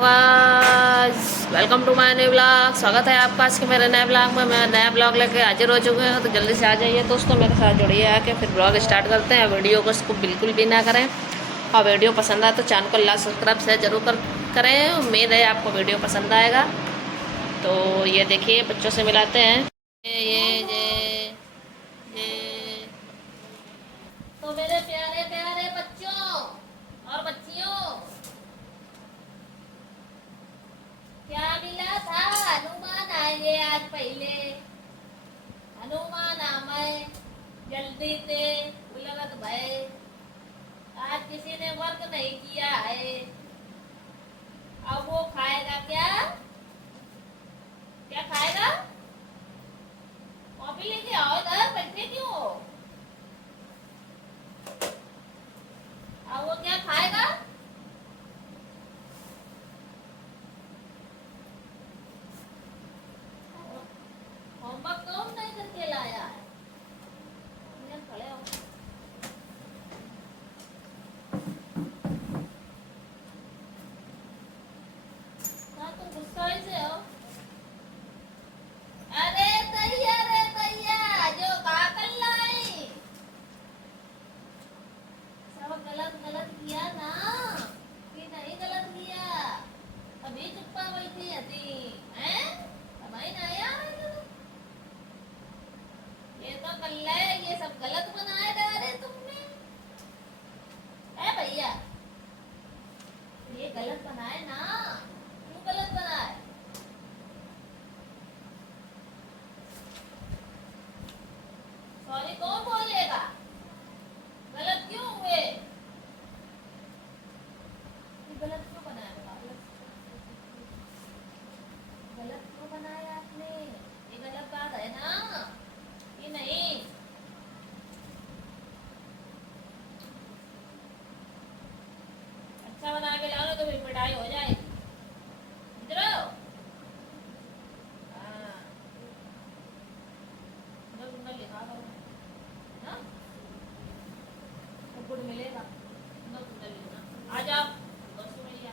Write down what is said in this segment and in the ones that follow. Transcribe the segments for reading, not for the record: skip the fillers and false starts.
आवाज welcome to my new blog. स्वागत है आपका आज के मेरे नए ब्लॉग में। मैं नया ब्लॉग लेके हाजिर हो चुके हैं, तो जल्दी से आ जाइए दोस्तों, मेरे साथ जुड़िए आके फिर ब्लॉग स्टार्ट करते हैं। वीडियो को इसको बिल्कुल भी ना करें, और वीडियो पसंद आए तो चैनल को लाइक सब्सक्राइब से जरूर करें। उम्मीद है आपको वीडियो पसंद आएगा। तो ये देखिए, बच्चों से मिलाते हैं। ये तो मेरे प्यारे प्यारे बच्चों और बच्चियों, क्या मिला था? हनुमान आएंगे आज पहले। हनुमान आमय जल्दी से उलगत भय। आज किसी ने वर्क नहीं किया है। अब वो खाएगा क्या? क्या खाएगा? कॉफी लेके आओ, इधर बैठे क्यों हो? अब वो क्या खाएगा? होमवर्क कौन नहीं करके लाया है? खड़े हो। हाँ, तुम गुस्सा से हो। अरे दैया जो काकल लाई सब गलत गलत किया ना, कि नहीं गलत किया? अभी चुप्पा बैठी थी हैं? हमारी ना यार, ये तो कल है, ये सब गलत बनाए डाले तुमने। है भैया, ये गलत बनाए ना? क्यों गलत बनाए? सॉरी कौन बोलेगा? गलत क्यों हुए? गलत क्यों बनाया? गलत क्यों बनाया आपने? ये गलत बात है ना कि नहीं? अच्छा बना के लाओ तो फिर पिटाई हो जाएगी। समझ रहे हो? हाँ, सुंदर लिखा करो ना, तो गुड मिलेगा। सुंदर लिखना। आ जाओ संतोषी मैया।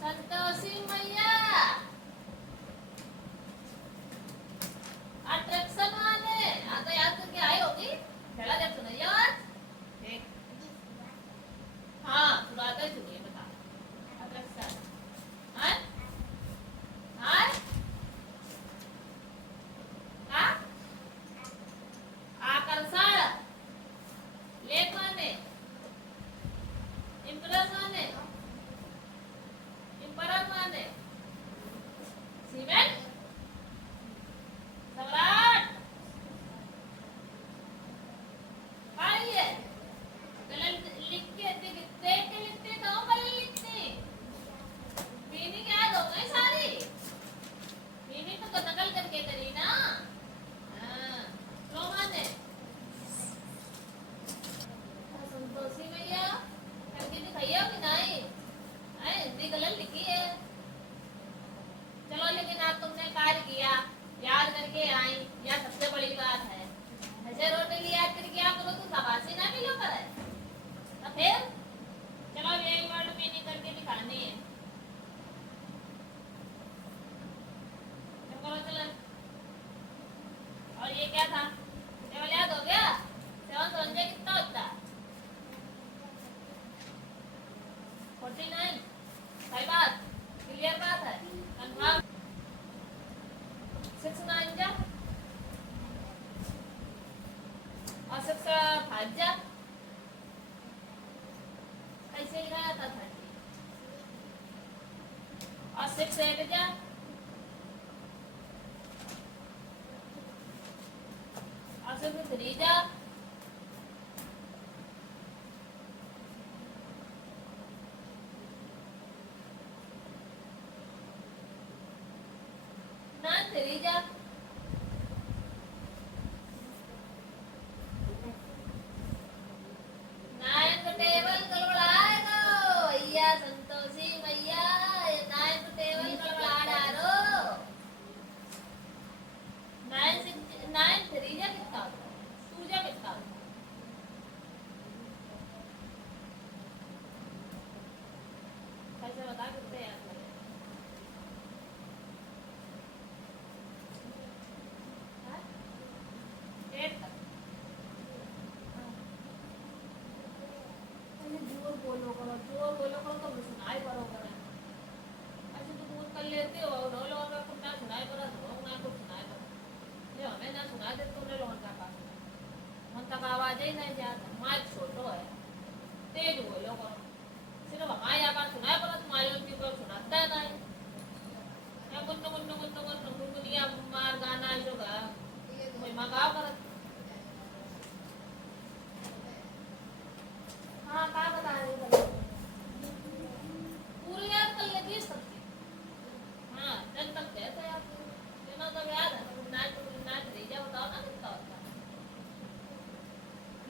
संतोषी मैया अट्रैक्शन वाले तो याद करके आई होगी। पहला जब सुनाई आज देख। हाँ, शुरुआत ही सुनिए, बता। अट्रैक्शन हाँ हाँ हाँ आकर्षण, लेख माने इम्प्रेस माने इम्परस माने सीमेंट सम्राट। आइए गलत लिख के देख के लिखते तो गलत लिखते। मीनिंग याद हो गई सारी? मीनिंग तो नकल करके करी ना। हाँ, तो माने संतोषी मैया करके दिखाइए कि नहीं? हिंदी गलत लिखी है। चलो, लेकिन आज तुमने कार्य किया, याद करके आई, यह सबसे बड़ी बात है। ऐसे रोने लिए याद करके आप करो तो शाबाशी ना मिलो करे। तो फिर चलो, ये वर्ड मीनिंग करके दिखानी है। चलो चलो। और ये क्या था? केवल याद हो गया? सेवन संजय कितना होता है? 49। सही बात, क्लियर बात है, कंफर्म। 6 9 जा और 6 5 जा। कैसे लिखा था 30? और 6 8 जा और 6 3 जा। ना 3 जा। नाइन्थ टेबल गड़बड़ाएगा भैया संतोषी मैया, नाइन्थ टेबल गड़बड़ा डालो। 9 3 जा कितना होता है? 2 जा कितना होता है? पैसे बता कितने याद करें। हाँ? 8 तक। हाँ। अरे जोर बोलो करो तो सुनाई करो करे। अच्छा तो दूर कर लेते हो नो लोगों का कुछ ना सुनाई करो तो ना कुछ सुनाई करो। जो हमें ना सुना दे तुमने लोगों का पास मन तक आवाज ही नहीं जाता। माइक छोटो है तेज बोलो करो। सिर्फ हमारी आवाज सुनाई करो तुम्हारी उनकी कोई सुनाता है नहीं। या गुन्नू गुनगुनिया मार गाना है जो गा कोई मगाओ करत। हाँ क्या बता रही हो पूरी याद कर लेती है सबकी। हाँ जब तक कहते हैं आप जिन्हों तक याद है नाच रीजा बताओ ना कितना होता है।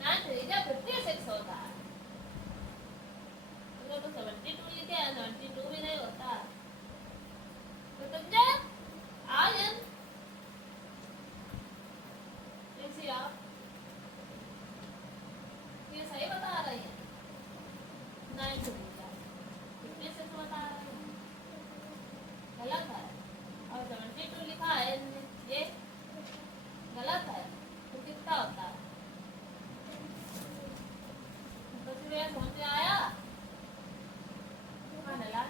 नाच रीजा 56 होता है। तो 72 लिखे हैं 72 भी नहीं होता। तो तुम जा आयन ऐसी आप ये सही बता रही है। 9 रीजा 56 बता रही है गलत है। और 72 लिखा है ये गलत है। तो कितना होता है तो फिर ये समझ में आया। हाँ डला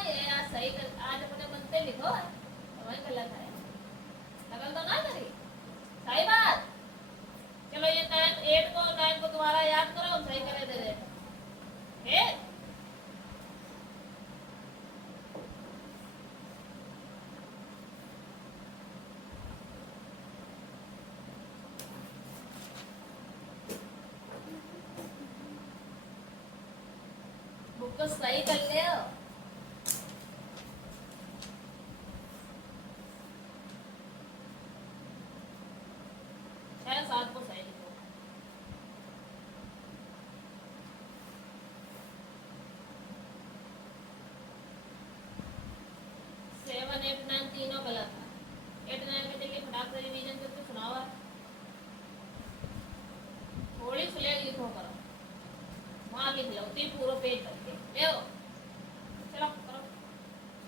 ये आज सही कर आज अपने बनते लिखो है तो वही गलत है। लगन तो ना करी सही बात। चलो ये 8 को 9 को दोबारा याद करो हम सही करे दे रहे हैं। बुक को सही कर ले 6 7 को सही लिखो। 7 8 9 तीनों गलत है। 8 9 के जगह फटाक से रिवीजन करके सुनाओ। थोड़ी स्लेट लिखो करो वहाँ लिख लो ती पूरा पेज करके ले चलो करो।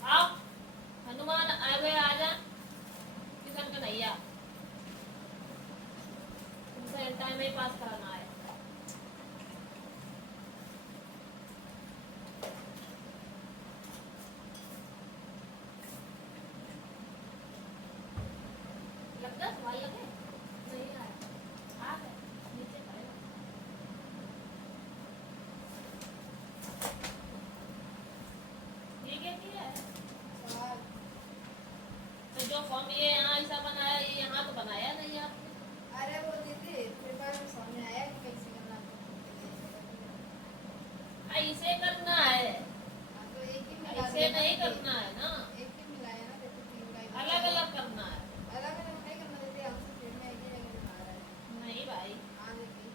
आओ हनुमान आगे आजा किसान का नैया तुमसे टाइम में पास कराना है। लगता सवाल लगे नहीं आया आ गए नीचे करेगा। ठीक है तो जो फॉर्म ये यहाँ ऐसा बनाया ये यहाँ तो बनाया नहीं आपने। अरे वो दीदी फिर बाद में समझ में आया कि कैसे करना ऐसे करना है हाँ, तो एक ही मिला ऐसे दिया ना नहीं दीदी। करना है ना एक ही मिलाया ना देखो 3 का अलग अलग करना है। अलग अलग नहीं करना दीदी हमसे फिर में एक ही जगह बना रहा है। नहीं भाई हाँ दीदी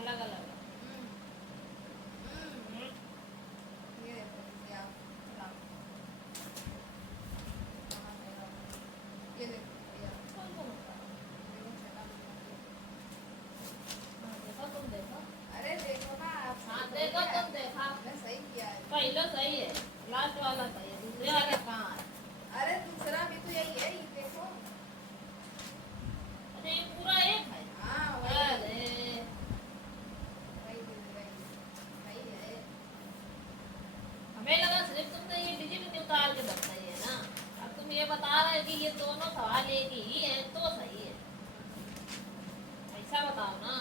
अलग अलग है। ये देखो दीदी आप चलाओ। हाँ, चलाओ। ये देखो दीदी आप कौन कौन होता है? देखो चला हाँ, देखो तुम देखो। अरे देखो ना आप हाँ सही देखो किया। तुम देखा आपने सही किया है। पहले सही है लास्ट वाला सही है दूसरे वाला कहाँ है। अरे दूसरा भी तो यही है ये देखो। अरे ये पूरा एक है। हाँ वही अरे वही दीदी वही है। हमें लगा सिर्फ तुमने ये डिजिट निकाल के बताई है ना। अब तुम ये बता रहे कि ये दोनों सवाल एक ही है तो सही है। ऐसा बताओ ना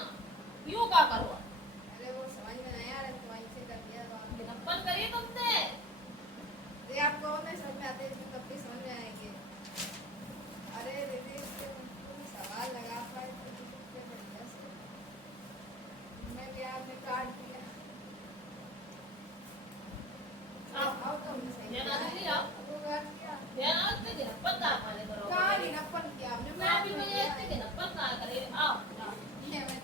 क्यों क्या करो। अरे वो समझ में नहीं आ रहा तो वहीं से कर दिया तो आपने। गिरफ्तार करी तुमने। ये आपको और नहीं समझ में आते इसमें कब भी समझ में आएंगे। अरे दीदी इसके तुम सवाल लगा पाए तो कितने बढ़िया से मैं भी आपने काट दिया। आओ तो हमने सही ये किया ना है। दिली आओ। अब वो काट दिया। ये ना उसने गिरफ्तार का माने करो। कहाँ गिरफ्तार किया आपने? मैं भी मैं ये इससे गिरफ्तार का करे आओ आओ। ये मैं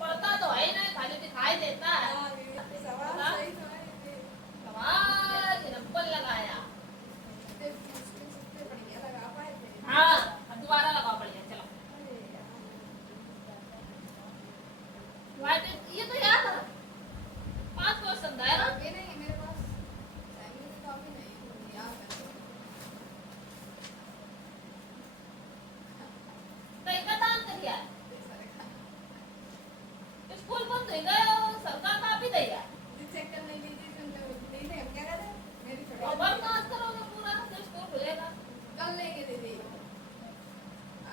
पढ़ता तो है ही नहीं खाली दिखाई देता है। हाँ, दीदी, सवाल सही समझ में सवाल गिरफ्तार लगाया। फिर मुश्किल से बढ़िया लगा पाए थे। हाँ अब दोबारा लगाओ बढ़िया चलो। अरे यार। ये तो यार तो गए सरकार काफी दैया चेक करने लीजिए तुमने ली थे हम क्या करें मेरी और छोटी बर्दाश्त करोगे पूरा तो स्कूल खुलेगा कल लेके दीदी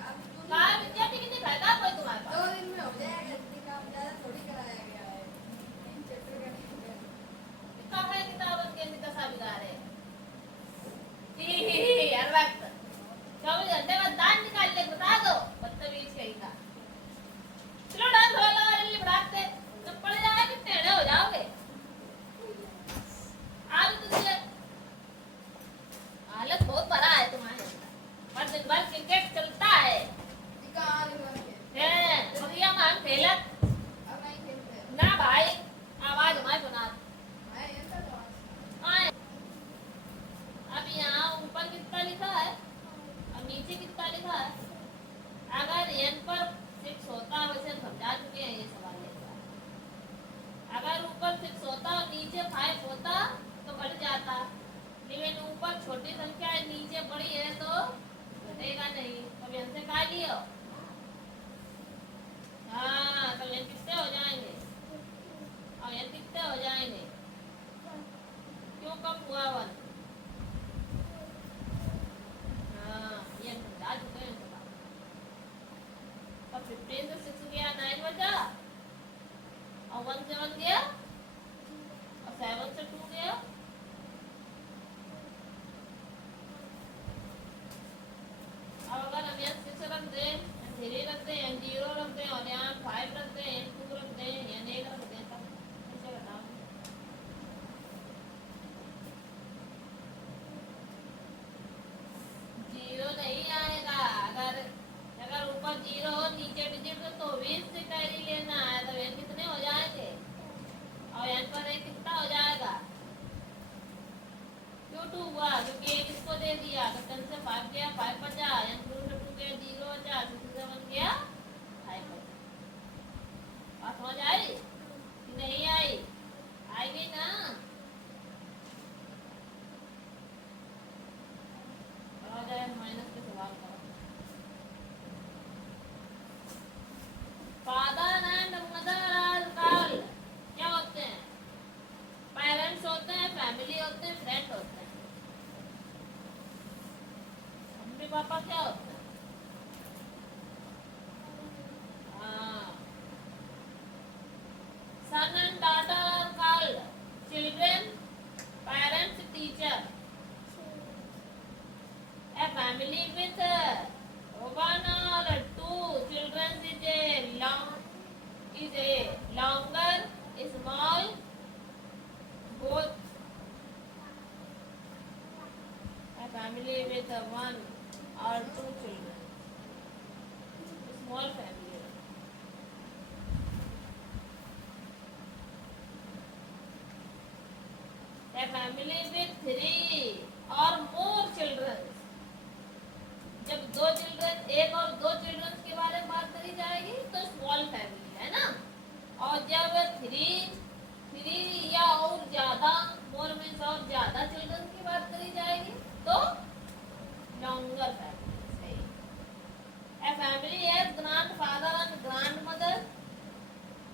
अब तू कहा विद्या टिकट खाएगा कोई तुम्हारे पास 2 दिन में हो जाएगा इतनी काम ज्यादा थोड़ी कराया गया है 3 चैप्टर का नहीं है कहाँ है किताबन के दशा बिगाड़े ही हर वक्त 24 घंटे बाद दांत निकाल ले बता दो बदतमीज कहीं का चलो डांस वाला जल्दी बढ़ाते जब पड़ जाए कि टेढ़े हो जाओगे आज तुझे हालत बहुत बड़ा है तुम्हारे पर दिन भर क्रिकेट चलता है कहाँ निकल हैं मगिया मान खेलत अब नहीं खेलते ना भाई आवाज हमारी सुना मैं ये तो आए अब यहाँ ऊपर कितना लिखा है और नीचे कितना लिखा है अगर n पर 6 होता वैसे हम समझा चुके हैं ये सवाल अगर ऊपर 6 होता और नीचे 5 होता तो बढ़ जाता लेकिन ऊपर छोटी संख्या है नीचे बड़ी है तो घटेगा नहीं तब n से काट लियो हाँ तब n कितने हो जाएंगे और n कितने हो जाएंगे क्यों कम हुआ 1 हाँ ये हम समझा चुके हैं सवाल तब 15 से 6 गया 9 बचा और 1 से 1 गया और 7 से 2 गया अब अगर हम यहाँ 6 रख दें 3 रख दें 0 रख दें और यहाँ 5 रख दें 2 रख दें यहाँ 1 रख दें तब कैसे बताओ जीरो नहीं आएगा अगर अगर ऊपर 0 हो नीचे डिजिट तो 20 से कैरी लेना है तो n कितने हो जाएंगे और n पर एक कितना हो जाएगा क्यों 2 हुआ क्योंकि एक इसको दे दिया तो 10 से 5 गया 5 बचा n 2 से 2 गया 0 बचा 6 से 1 गया 5 बचा बात समझ आई कि नहीं आई आएगी ना आ जाए माइनस के सवाल करो father and mother are called क्या होते हैं पेरेंट्स होते हैं फैमिली होते हैं फ्रेंड होते हैं मम्मी पापा क्या होते हैं हाँ son and daughter are called children parents teacher A family with one or two children is a longer, small, both. A family with one or two children, small family. A family with 3 or more children. जब 2 children एक और 2 children के बारे में बात करी जाएगी तो स्मॉल फैमिली है ना और जब 3 या और ज्यादा मोर मीन्स और ज्यादा चिल्ड्रन की बात करी जाएगी तो लॉन्गर फैमिली ए फैमिली है ग्रैंडफादर एंड ग्रैंडमदर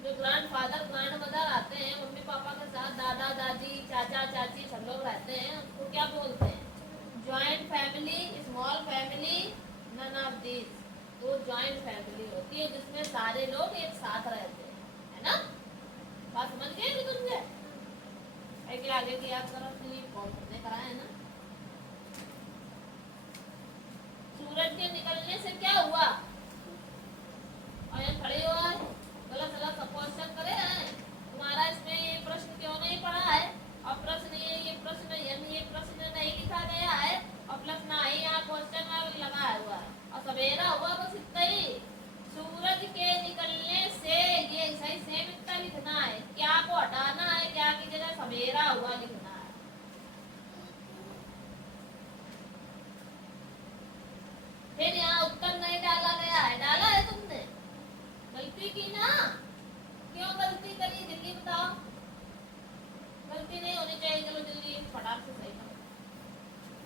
जो ग्रैंडफादर ग्रैंडमदर आते हैं मम्मी पापा के साथ दादा दादी चाचा चाची सब लोग रहते हैं उसको क्या बोलते हैं joint family small family none of this तो जॉइंट फैमिली होती है जिसमें सारे लोग एक साथ रहते हैं है ना बात समझ गए कि तुमसे एक आगे की आप तरफ से फॉर्म भरने कराए है ना सूरज के निकलने से क्या हुआ और यहाँ खड़े हुआ है गलत गलत क्वेश्चन करे हैं तुम्हारा इसमें ये प्रश्न क्यों नहीं पढ़ा है और प्रश्न ये प्रश्न यानी ये प्रश्न नहीं लिखा गया है और प्लस ना ही यहाँ क्वेश्चन मार्क लगाया हुआ है और सवेरा हुआ बस इतना ही सूरज के निकलने से ये सही सेम इतना लिखना है क्या को हटाना है क्या की जगह सवेरा हुआ लिखना है फिर यहाँ उत्तर नहीं डाला गया है डाला है तुमने गलती की ना क्यों गलती करी जल्दी बताओ गलती नहीं होनी चाहिए चलो जल्दी फटाक से सही करो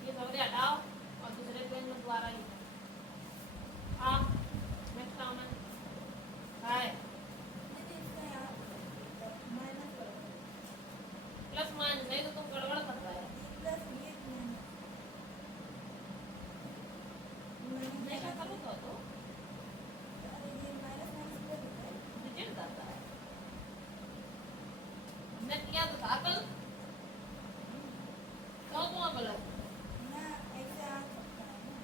ये सवरे हटाओ और दूसरे पेज में दोबारा लिखो नेक्स्ट काम है हाय माइनस नहीं तो तुम गड़बड़ कर रहा है। प्लस ये नहीं कर लो तो अरे ये माइनस माइनस प्लस होता है रिजल्ट जाता है। हमने किया तो था कल, क्यों हुआ गलत? ना, ऐसे आ सकता है ना,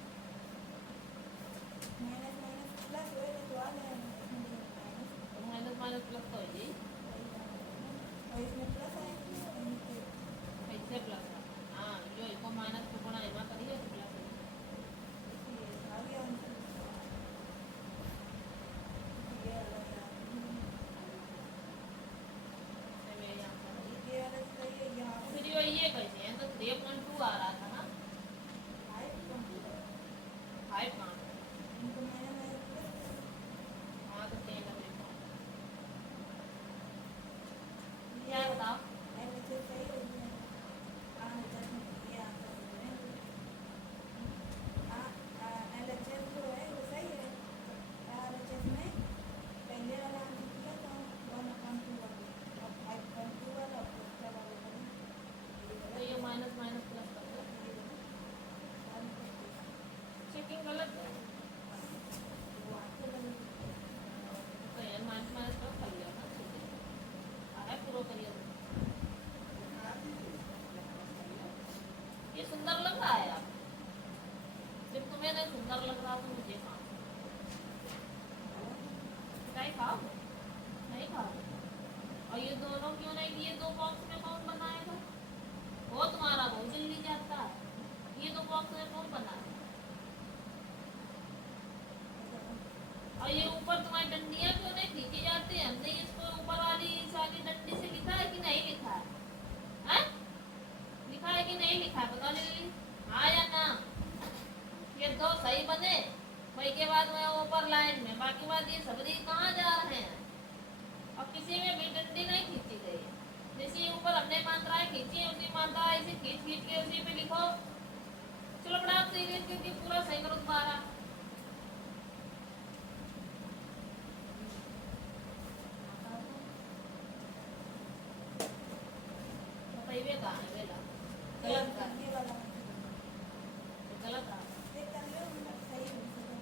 माइनस माइनस प्लस हो तो आ जाएगा इसमें माइनस, तो माइनस माइनस प्लस तो है ही, और इसमें प्लस आएगी और नीचे कैसे प्लस है? हाँ यो इसको माइनस को गुणा एमा करिए तो प्लस है। ये आ गया आंसर, ये वाला इसमें ये आंसर है। ये वाला सही है, यहाँ फिर ये कैसे है तो 3.2 आ रहा था ना, 5.2 5 मान इनको मैंने माइनस प्लस, हाँ तो 10 है 3 क्या बताओ? ऐसे सही हो गया, LHS में ये आंसर है, LHS जो है वो सही है, LHS में पहले वाला आंसर किया था 1/2 वाला, अब 5.2 वाला और दूसरा वाला तो ये माइनस माइनस प्लस कर दो, चेकिंग गलत है वो आंसर बन तो ये माइनस माइनस प्लस कर लिया ना, ठीक है आया पूरा करिए। ये सुंदर लग रहा है आप, सिर्फ तुम्हें नहीं सुंदर लग रहा तो मुझे खाओ, नहीं खाओ नहीं खाओ। और ये दोनों क्यों नहीं किए? 2 बॉक्स में कौन बनाएगा? वो तुम्हारा बहुत जल्दी जाता है, ये 2 बॉक्स में कौन बनाएगा? और ये ऊपर तुम्हारी डंडियां क्यों नहीं खींची जाती है? हमने इसको ऊपर वाली सारी डंडी से लिखा है कि नहीं लिखा है? हैं? लिखा है कि नहीं लिखा है? बता जल्दी, हाँ या ना? ये 2 सही बने, वही के बाद में ऊपर लाइन में, बाकी बात ये सबरी कहाँ जा रहे हैं? और किसी में भी डंडी नहीं खींची गई है, जैसे ऊपर हमने मात्राएं खींची है उसी मात्रा ऐसे खींच खींच के उसी पे लिखो। चलो बड़ा आप सीरियस क्योंकि पूरा सही करो दोबारा। बताइए कहाँ है वेला? गलत का ये वाला गलत आ ये कर लो, मतलब सही हो सकता है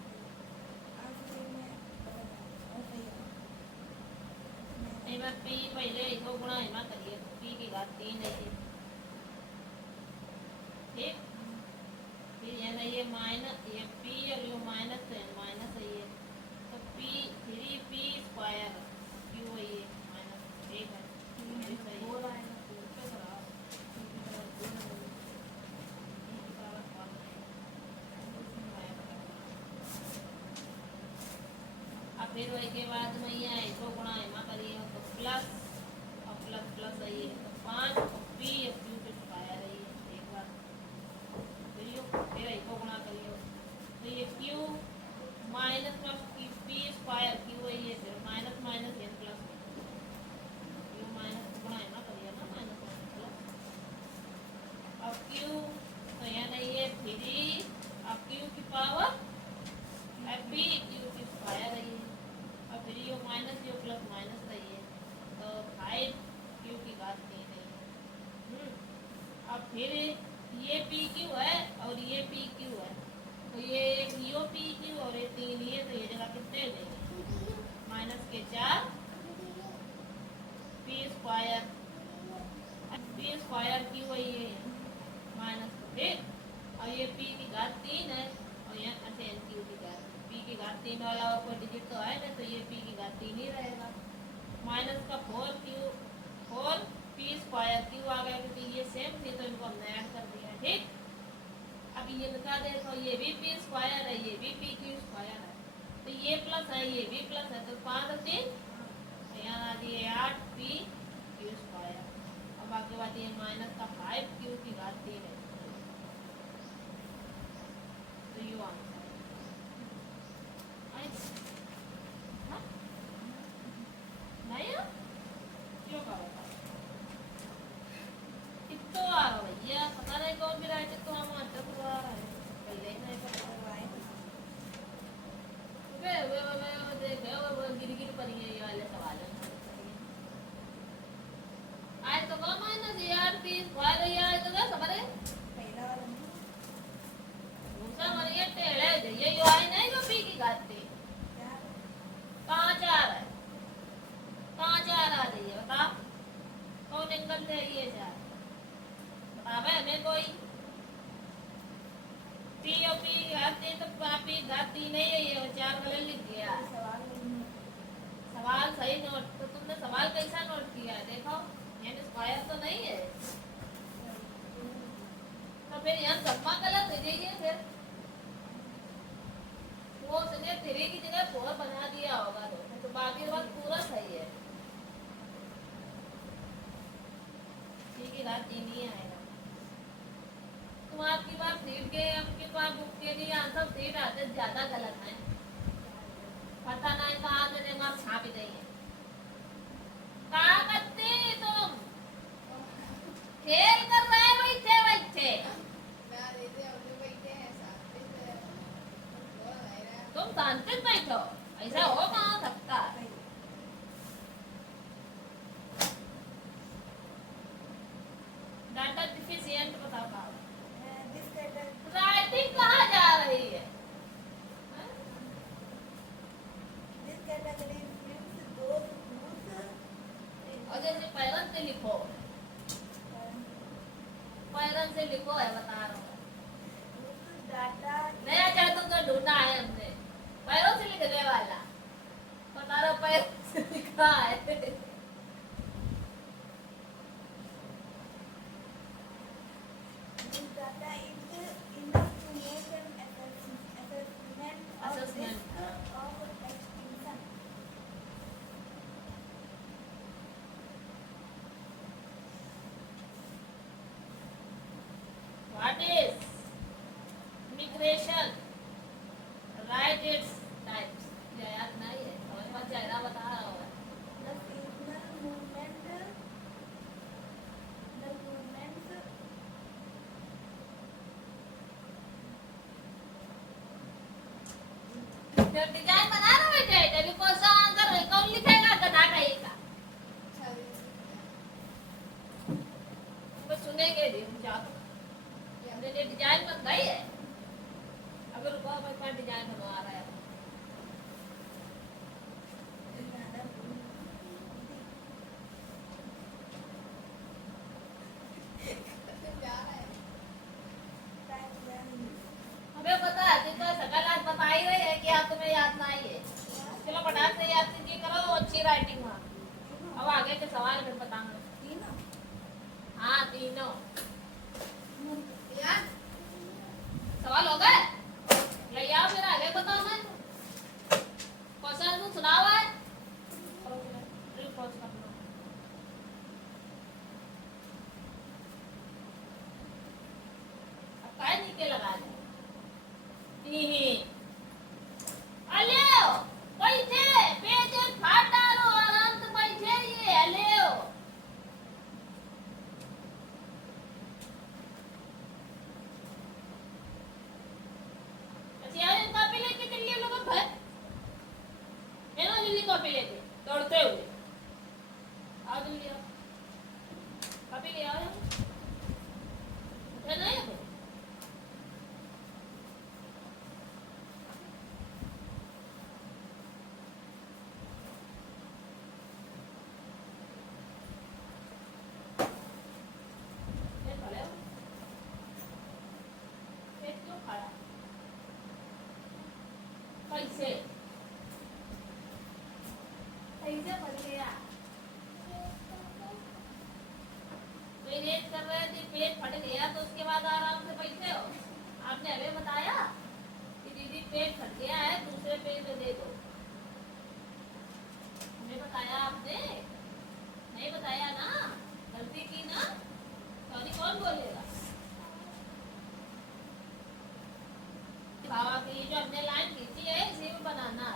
आंसर में और सही है नहीं मैं पी पहले इसको गुणा हिमा करिए तो पी की घात 3 है ये, ठीक। फिर ये ना ये माइनस ये पी और ये माइनस है ये, तो पी 3p स्क्वायर क्यों है ये माइनस 1 है, ये सही बोल है। रहा है अब फिर वही के बाद में ये इसको गुणा हिमा करिए तो प्लस और प्लस प्लस है ये तो 5 पी और क्यू के स्क्वायर है ये, एक बार फिर इसको गुणा करिए तो ये Q minus plus P square Q है ये, फिर minus minus N plus Q minus गुणा हिमा करिए ना, माइनस माइनस प्लस अब क्यू तो यह नहीं है 3 अब क्यू की पावर पी क्यू की स्क्वायर है ये, और फिर ये माइनस ये प्लस माइनस है ये, तो 5 क्यू की घात 3 है। अब फिर ये पी क्यू है और ये पी क्यू है, तो ये यो पी क्यू और ये 3 ये, तो ये जगह कितने देंगे? माइनस के 4 पी स्क्वायर क्यू है ये माइनस, ठीक। और ये पी की घात 3 है और यहाँ अच्छा एन क्यू की घात, पी की घात 3 वाला और कोई डिजिट तो है ना, तो ये पी की घात 3 ही रहेगा। माइनस का 4 पी स्क्वायर क्यू आ गया क्योंकि ये सेम थी तो इनको हमने ऐड कर दिया, ठीक। अब ये बता देखो ये भी पी स्क्वायर है ये भी पी क्यू स्क्वायर है, तो ये प्लस है ये भी प्लस है, तो 5 और 3 तो यहाँ आ दिए 8 पी क्यू स्क्वायर। अब बाकी बात ये माइनस का 5 क्यू की घात 3 है, तो यू आंसर नहीं क्यों करो कितो आ रहा भैया, पता नहीं कौन भी राइट तो हम अच्छा तो आ रहा है पहले ही नहीं पता वे देखे वो गिर पर ये वाले सवाल है आज तो कम माइनस 8 पी बता कौन एंगल से ये जा बतावे हमें कोई टी और पी आते तो पापी गाती नहीं है ये चार गलत लिख दिया सवाल सही नोट तो तुमने सवाल कैसा नोट किया है देखो यानी स्क्वायर तो नहीं है तो फिर यहाँ सम्मा गलत हो जाइए फिर वो उसने 3 की जगह 4 बना दिया होगा तो बाकी बात पूरा सही है ठीक है रात 3 ही आएगा तुम आपकी बात सीट के आपकी बात बुक के लिए आंसर सीट आते ज्यादा गलत है पता नहीं कहाँ मैंने वहां छाप दी है कहाँ करते तुम खेल कर रहे बैठे बैठे तुम शांति से बैठो ऐसा हो कहाँ सकता है डाटा डिफिशिएंट बताओ कहाँ राइटिंग कहाँ जा रही है और जैसे पैरन से लिखो पैरन से लिखो है बता रहा हूँ नया क्या तुमको ढूंढना है हमने पैरों से लिखने वाला बता रहा पैर से लिखा है What is immigration? Write its types. ये याद नहीं है हमारे पास चेहरा बता रहा होगा जब डिजाइन बना रहा है तेरे को सा आंसर कौन लिखेगा गधा कहेगा बस सुनेंगे भी हम जाओ हमने डिजाइन बन गई है अगर रुको मैं क्या डिजाइन बनवा रहा है हमें पता है कि तो सकल आज बता ही रही है कि आप तुम्हें याद नहीं है चलो फटाक से याद कीजिए करो अच्छी राइटिंग में अब आगे के सवाल फिर बताऊंगा हाँ तीनों सवाल हो गए ले आओ फिर आगे बताओ मैं क्वेश्चन तुम सुनाओ है अब काय नीचे लगा दे अलियो बैठे पेज फाड़ डालो आराम से बैठे ये अलियो कॉपी लेके चलिए लोग घर मेरा जल्दी कॉपी लेके दौड़ते हुए आओ जल्दी आओ कॉपी ले आओ उठे नहीं है कैसे कैसे बन गया कर रहे थे पेट फट गया तो उसके बाद आराम से बैठे हो आपने अभी बताया कि दीदी पेट फट गया है दूसरे पेट पे दे दो हमें बताया आपने नहीं बताया ना गलती की ना सॉरी कौन बोलेगा बाबा की जो हमने लाइन खींची है इसी में बनाना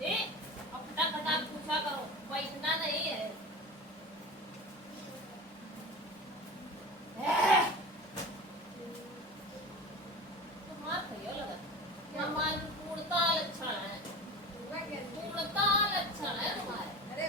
ठीक और फटाफट पूछा करो बैठना नहीं है पूर्णता लक्षण है तुम्हारे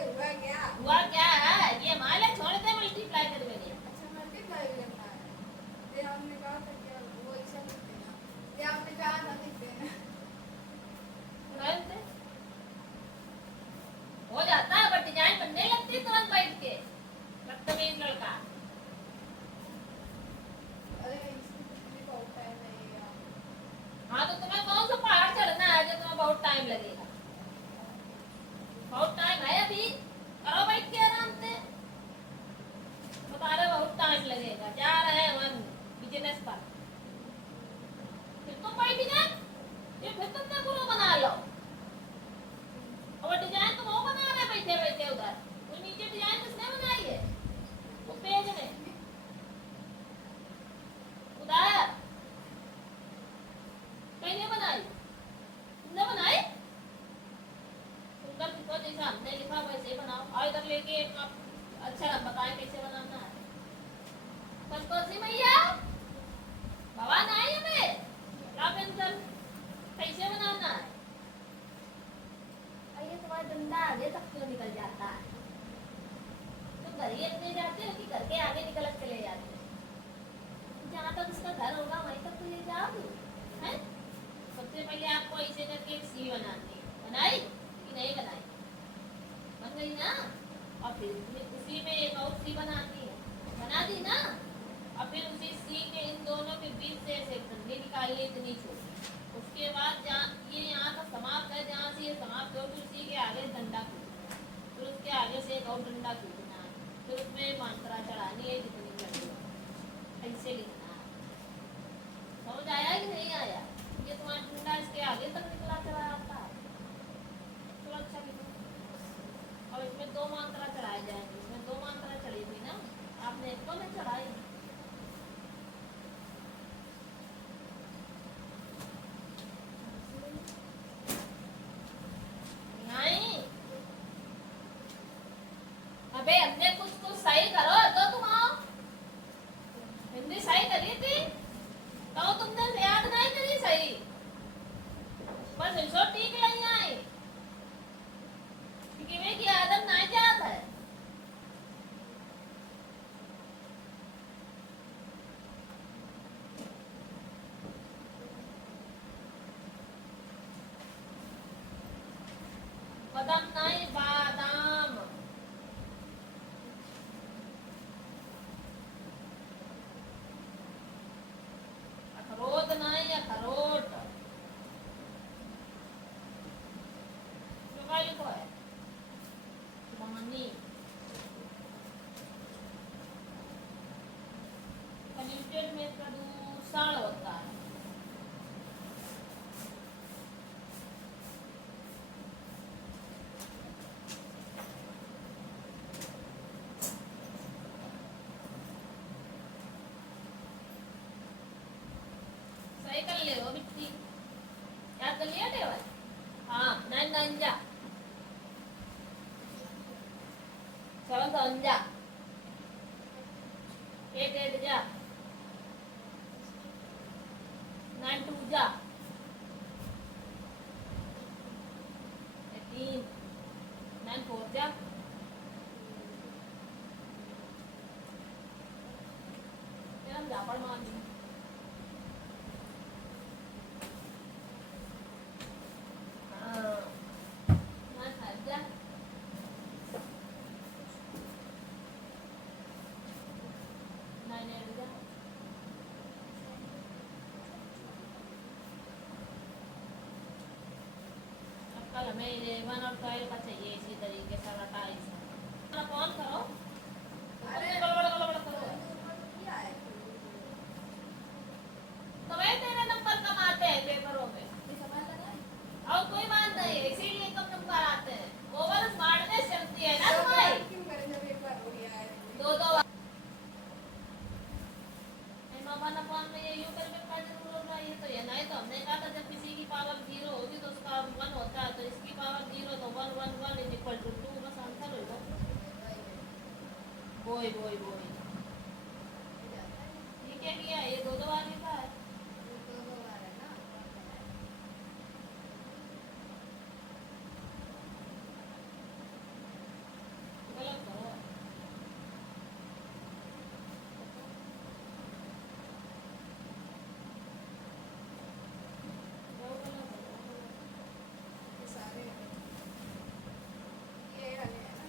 लेके आप अच्छा बताए कैसे बनाना है। पंचकोशी मैया भगवान आई हमें क्या व्यंजन कैसे बनाना है। और ये तुम्हारा डंडा आगे तक क्यों निकल जाता है। तुम घर ही अपने जाते हो कि घर के आगे निकल के चले जाते हो। जहाँ तक उसका घर होगा वहीं तक तो ले जाओगे हैं। सबसे पहले आपको ऐसे करके एक सी बनानी है। बनाई कि नहीं बनाई। बन गई ना। और फिर उसी में एक और सी बनानी है। बना दी ना। और फिर उसी सी के इन दोनों के बीच से ऐसे डंडी निकालनी इतनी छोटी। उसके बाद जहाँ ये यहाँ का समाप्त है जहाँ से ये समाप्त हो फिर उसी के आगे डंडा खींचना। फिर उसके आगे से एक और डंडा खींचना। फिर उसमें मात्रा चढ़ानी है जितनी चढ़ी हो। ऐसे लिखना है। समझ आया कि नहीं आया। ये तुम्हारा डंडा इसके आगे तक निकला चला आता है। थोड़ा अच्छा लिखो। और इसमें दो मात्रा चढ़ाए जाएंगे। इसमें दो मात्रा चढ़ी थी ना आपने एक को में चढ़ाई। नहीं अबे हमने कुछ कुछ सही करो तो तुम आओ। हिंदी सही करी थी तो तुमने याद नहीं करी सही। बस इसको ठीक नहीं आई क्योंकि वे की आदत नहीं याद है। बदाम नहीं बादाम। अखरोट नहीं अखरोट। क्या लिखो है पोल्यूटेड में प्रदूषण होता है। सही कर ले वो बिट्टी याद कर लिया टेबल। हाँ नाइन नाइन जा 7 7 जा 8 8 जा 9 2 जा 18 9 4 जा 5 जा पर मान कल हमें 11 और 12 का चाहिए इसी तरीके से 28 कौन करो। अरे गड़बड़ गड़बड़ करो क्या है तो वे तेरे नंबर कम आते हैं पेपरों में। ये सवाल लगाए और कोई बात नहीं है इसीलिए कम नंबर आते हैं। ओवर स्मार्टनेस चलती है ना तो तुम्हारी। क्यों करे जब एक बार हो गया है। दो दो वन अपॉन में ये यूं करके पढ़ने को बोल रहा है। ये तो ये नहीं तो हमने कहा था जब किसी की पावर 0 होगी तो उसका 1 होता है तो इसकी पावर 0 तो 1 1 1 इज इक्वल टू 2 बस आंसर होगा। बोई बोई बोई ये क्या किया ये दो दो बार लिखा है। दो बार है ना गलत करो। ये सारे ये वाले है ना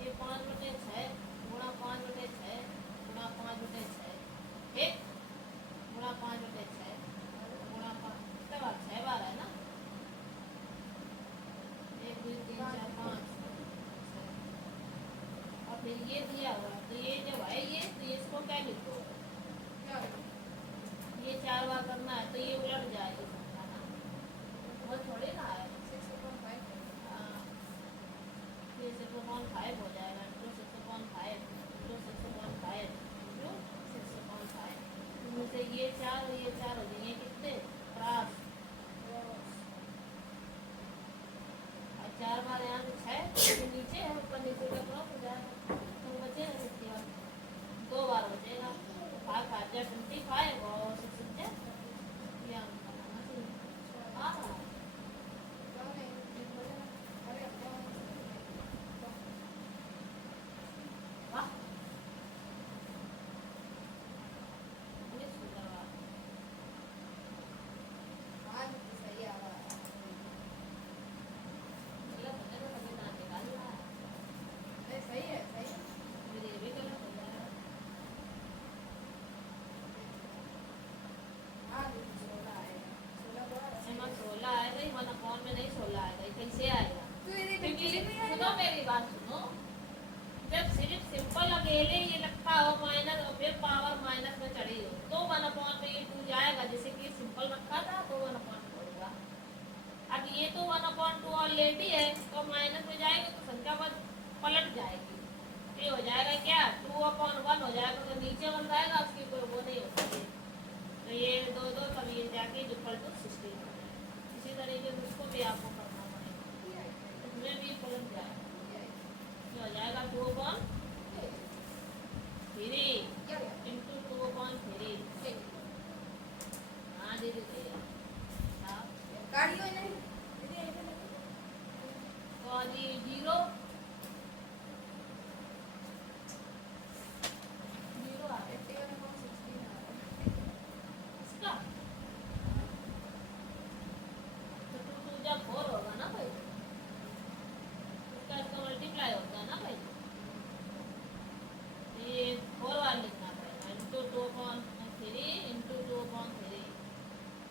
ये 5/6 गुणा 5/6 गुणा 5/6 एक गुणा 5/6 गुणा 5 कितने बार 6 बार है ना। 1 2 3 4 5 और फिर ये दिया हुआ है तो ये जब है ये तो ये इसको क्या लिखो। क्या ये 4 बार करना है तो ये उलट जाएगी समझाना वो थोड़ी ना है। 6.5 हाँ, ये 6.5 हो जाएगा इंटू 6.5 इंटू 6.5 इंटू 6.5 इनमें से ये 4 और ये 4 हो जाएंगे कितने क्रॉस। और 4 बार यहाँ पे 6 नीचे है ऊपर अकेले ये रखा हो माइनस और फिर पावर माइनस में चढ़ी हो तो 1/, में ये 2 जाएगा, जैसे कि सिंपल रखा था तो 1/4 होगा। अब ये तो 1/2 ऑलरेडी है तो माइनस में जाएगा तो संख्या पलट जाएगी। ये हो जाएगा क्या 2/1 हो जाएगा, तो नीचे बन जाएगा, उसकी कोई वो नहीं होती है। तो ये 2 तब ये जाके इक्वल टू 16 हो जाएगा। इसी तरीके से उसको भी आपको करना पड़ेगा, इसमें भी पलट जाएगा। ये हो जाएगा 2/3 इंटू 2/3। हाँ दीदी हाँ गाड़ियों नहीं दीदी ऐसे नहीं तो जी 0 आ गया 81/16 आ रहा इसका, तो 2 जब 4 होगा ना भाई, इसका मल्टीप्लाई होता है ना भाई, ये 4 बार लिखना पड़ेगा इंटू 2/3 इंटू 2/3।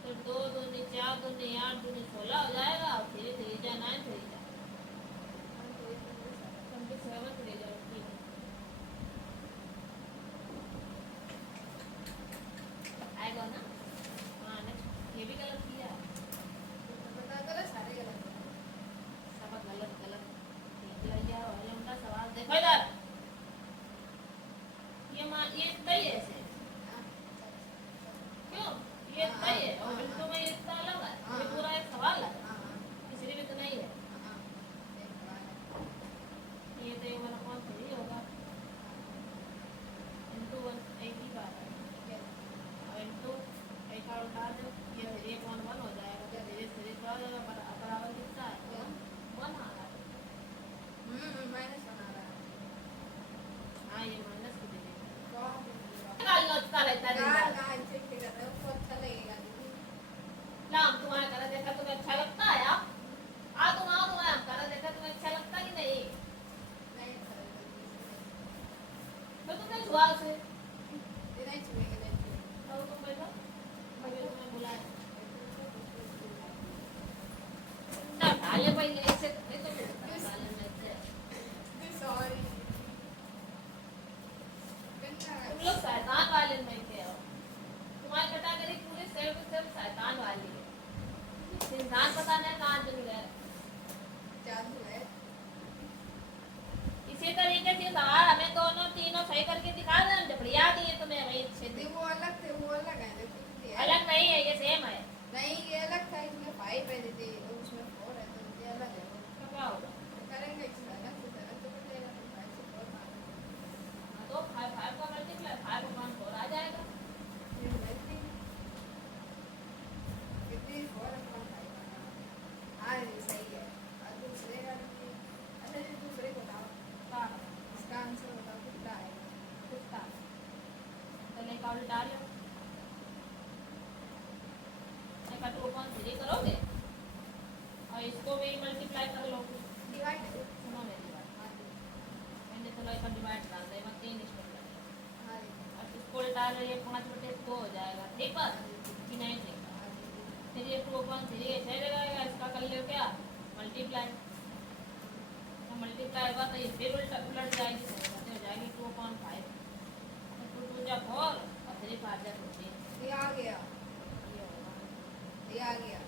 तो 2 दूनी 4 दूनी 8 दूनी 16 हो जाएगा, और 3 3 जा 9 3 जा 27 3 जा 18। आएगा ना। हाँ नेक्स्ट ये भी गलत किया, बता गलत सारे गलत हैं। सब गलत गलत ठीक लिया। और उनका सवाल देखो इधर, ये इतना ही है ऐसे क्यों, ये इतना ही है और बिल्कुल में इतना अलग है, ये पूरा एक सवाल है, इसलिए इतना ही है। ये तो 1/3 होगा इंटू 1 एक ही बात है, और इंटू एक और उठा दो, ये 1/1 हो जाएगा, तो धीरे धीरे क्या हो जाएगा, बराबर कितना है 1 आ रहा है। माइनस बना रहा है हाँ ये माइनस की दे बहुत निकाल लो अच्छा रहता है गाल रिजल्ट। का अच्छे से कर रहे हो उसको अच्छा लगेगा दीदी। नाम तुम्हारा करा देखा तुम्हें अच्छा लगता है आप, तुम आओ तुम्हारा करा देखा तुम्हें अच्छा लगता कि नहीं, नहीं करेंगे मैं तुम्हें छुआ से ये नहीं छुएंगे नहीं छुएंगे तो तुम बैठो, मैं तुम्हें बुलाया ना डाले पहले ऐसे नहीं तो डाले में से सॉरी तुम लोग शैतान वाले में थे हो, तुम्हारी कैटेगरी पूरी सिर्फ शैतान वाली है, इंसान पता नहीं कहाँ चल गए। जादू है इसी तरीके से सवाल हमें दोनों तीनों सही करके दिखा देना, जब याद ही है तुम्हें वही अच्छे दीदी थे। वो अलग थे वो अलग है देखो ये अलग नहीं है, ये सेम है। नहीं ये अलग था इसमें 5 है दीदी और उसमें 4 है तो ये अलग है तो क्या होगा, करेंगे इसमें अलग से अलग तो बचेगा तो 5 से 4 मांगेंगे तो 5 का मल्टीप्लाई 5/4 आ जाएगा। ये वैसे कितनी 4 अपना खाएगा हाँ ये सही है और दूसरे का अच्छा जी दूसरे को बताओ का इसका आंसर बताओ कितना आएगा कितना तो लेकर और डालो, एक 2/3 करोगे और इसको भी मल्टीप्लाई कर लो, डिवाइड सुनो मेरी बात, हाँ जी मैंने चलो एक डिवाइड डाल दे, 3 इसमें डाल हाँ जी और इसको डाल ये 5/2 हो जाएगा, ठीक है कि नहीं ठीक है। हाँ जी फिर ये 2/3 ऐसे रहेगा, इसका कर लो क्या मल्टीप्लाई, तो मल्टीप्लाई होगा तो ये फिर उलट जाएगी, तो हो जाएगी 2/5, तो 2 जा 4 और 3 5 जा 15, ये आ गया ये होगा। ये आ गया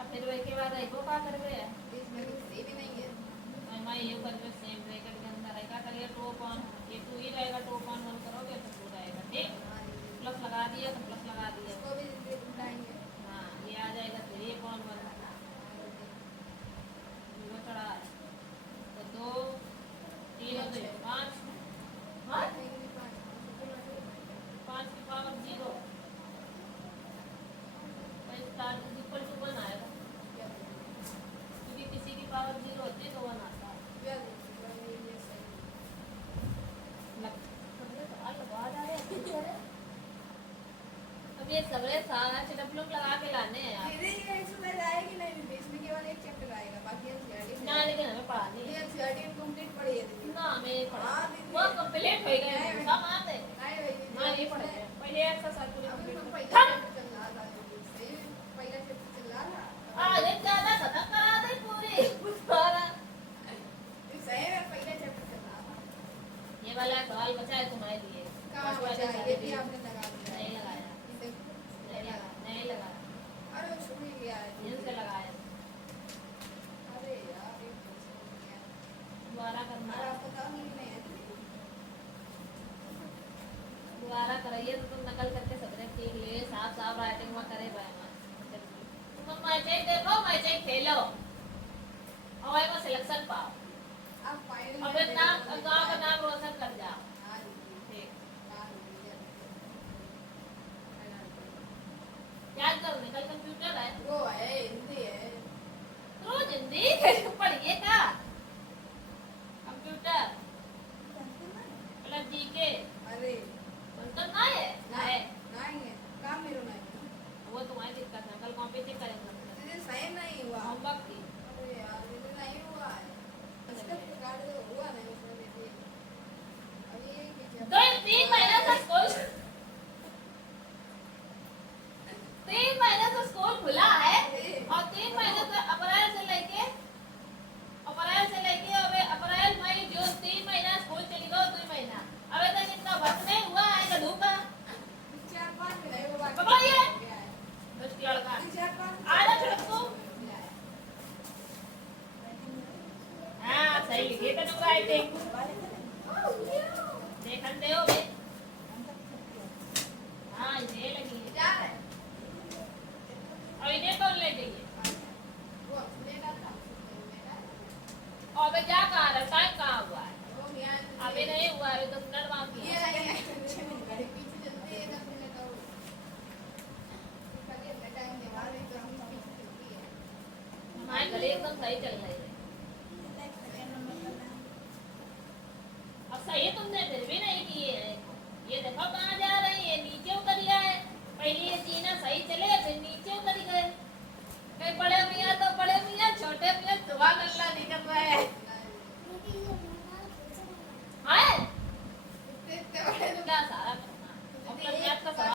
अब फिर वही के बाद एको का कर गए इसमें तो 3 भी नहीं है मैं ये कर के सेम ब्रैकेट के अंदर है क्या करिए 2 ये 2 ही रहेगा, 2/1 करोगे तो 2 रहेगा, ठीक हाँ जी प्लस लगा दिया तो प्लस लगा दिया, इसको भी दीदी उठाएंगे हाँ ये आ जाएगा 3/1 जीरो चढ़ा है तो 2 3 हो गए 5, हाँ 5 की पावर 0 स्टार्ट इक्वल टू 1 आएगा, क्योंकि किसी की पावर 0 होती है तो 1 आता है। अब ये सगले सारा चिटप लोग लगा के लाने हैं यार, ना लेकिन हमें पढ़ा नहीं है ना, हमें पढ़ा हाँ, दीदी। वो कंप्लीट हो गए नहीं, सब आते ना नहीं पढ़े पहले एक्सरसाइज पूरी कंप्लीट आज एक ज्यादा खत्म करा दे पूरी सारा वाला सवाल बचा है तुम्हारे लिए। कहाँ बस वाले बचा? सारे ये भी दिन आपने लगा दिया। नहीं लगाया, ये देखो, नहीं लगा, नहीं लगाया, अरे वो छूट ही गया है। दिल से लगाया। अरे यार ये तो छूट गया। दोबारा करना, अरे आपको तो नहीं है। दोबारा कराइए तो तुम नकल करके सब्जेक्ट के लिए साफ साफ राइटिंग में करे पाए। तुम मैचेक देखो, मैचेक खेलो और में सिलेक्शन पाओ आप फाइनल और फिर नाम गाँव का नाम रोशन कर जाओ। हाँ दीदी, ठीक, हाँ दीदी, याद करो कल कंप्यूटर है, वो है हिंदी है। रोज हिंदी पढ़िए का कंप्यूटर मतलब जीके अरे मतलब ना है नहीं नहीं है, काम मेरे नहीं है। वो तुम्हारी दिक्कत है, कल कॉपी चेक करेंगे दीदी सही नहीं हुआ। होमवर्क की। अरे यार दीदी नहीं हुआ है। इसका कार्ड तो हुआ नहीं उसमें दीदी। अभी ये कीजिए। 3 महीने से स्कूल 3 महीने से स्कूल खुला है और 3 महीने से अप्रैल से लेके अबे अप्रैल मई जून 3 महीना स्कूल चली गई, 2 महीना अबे तक इतना वर्ष नहीं हुआ है गधू का 4-5 में नहीं हुआ। बाबा ये दुष्ट लड़का 4-5 आजा छिड़कू। हाँ सही लिखी तनु राइटिंग देखन दे हो बे। हाँ ये लगी है क्या है? और इन्हें कौन ले गई है? वो लेना था। और अबे जा कहाँ रहा, टाइम कहाँ हुआ है? वो मियां अभी नहीं हुआ, अभी तो मिनट बाकी ये है। है पीछे चलते हैं 10 मिनट और खाली अपने टाइम के बाद ही तो हम पीछे चलती है। हमारे घरे एकदम सही चल रही है। अब सही तुमने फिर भी नहीं किए हैं, ये देखो कहाँ जा